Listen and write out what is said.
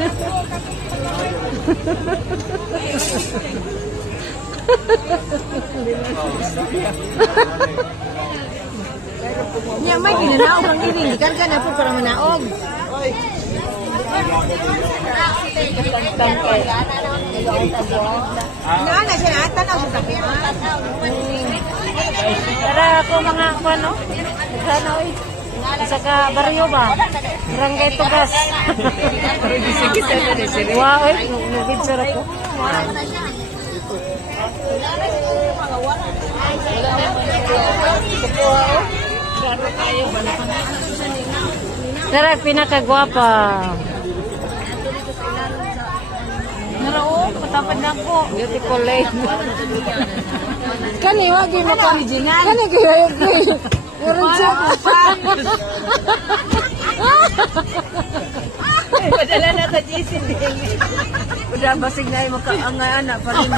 Nya may ginanaog ang iring, ikan ka na po para manaog. Na siya na tanaw sa tapuan. Tara ako mga ano? Nagkano eh? Isa ka baryo ba? Barangay Tugas. Wow, eh. Nag-picture ako. Tara, pinakagwapa. Narao, patapad na po. Beautiful lady. Kani wag mo ka original. Kani kayo. Original. Padala na ta JC. Udah basig na mo ka ang anak pa rin.